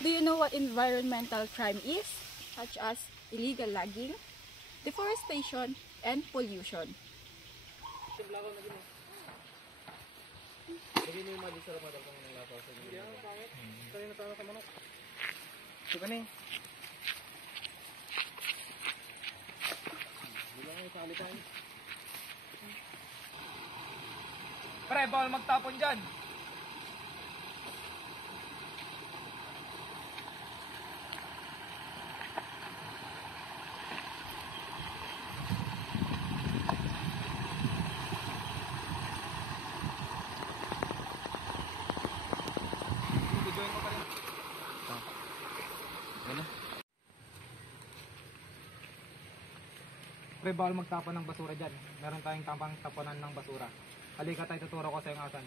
Do you know what environmental crime is? Such as illegal logging, deforestation, and pollution. Pre, bawal magtapon dyan. Pre, bawal magtapon ng basura dyan. Meron tayong tamang taponan ng basura. Halika tayo, tuturo ko sa yung asan.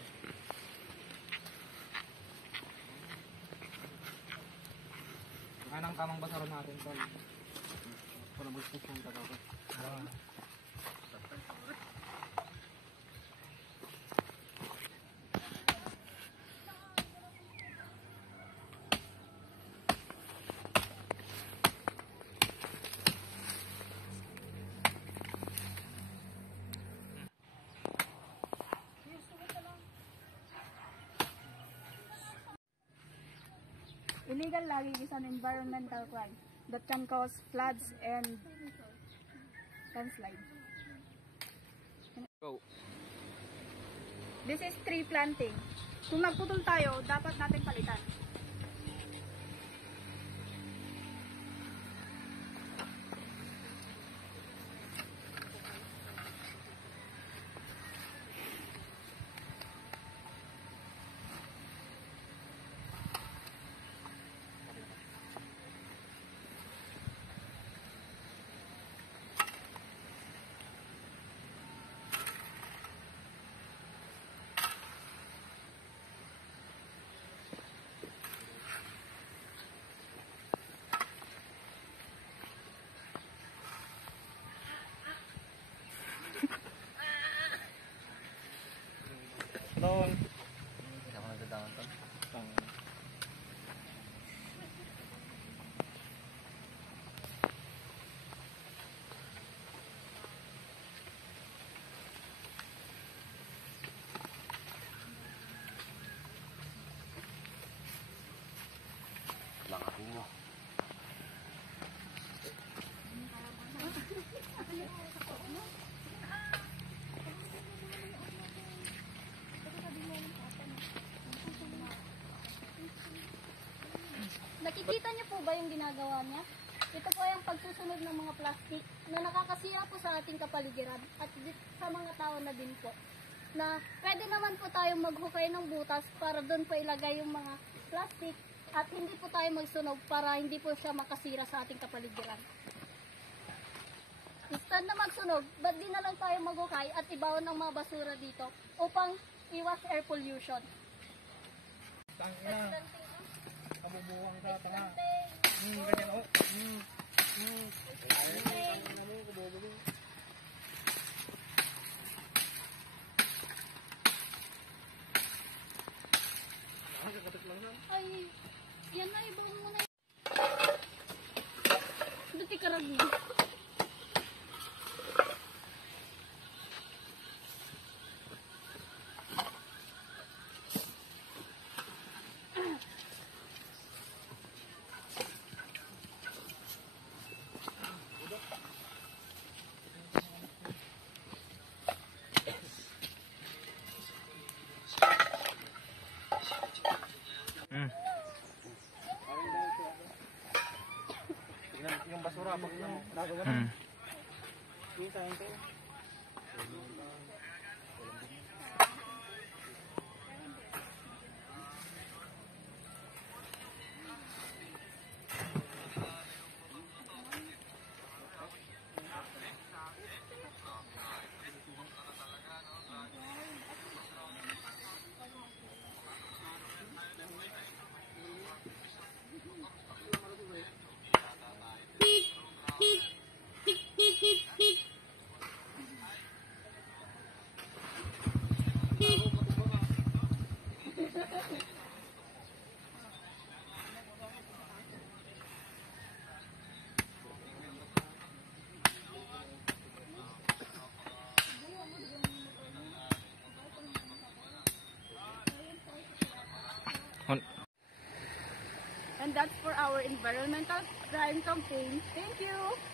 Yan ang tamang basura natin, tol. Para mag-stick ng tatapos. Illegal logging is an environmental crime that can cause floods and landslides. Go. This is tree planting. Kung nagputol tayo, dapat natin palitan. Doon. Hindi ako nagdadaan to. Langatin mo. Nakikita niyo po ba yung ginagawa niya? Ito po yung pagsusunod ng mga plastic na nakakasira po sa ating kapaligiran at sa mga tao na din po. Na pwede naman po tayong maghukay ng butas para doon po ilagay yung mga plastic at hindi po tayo magsunog para hindi po siya makasira sa ating kapaligiran. Instead na magsunog, ba't di na lang tayo maghukay at ibawan ng mga basura dito upang iwas air pollution? Tangina. Kabubuwang ka, tanga. Ganyan o. Ay, yan na, ibang mo na yun. Dati karag mo. Yung basura pag nagawa. Yung sayang to. And that's for our environmental crime campaign. Thank you!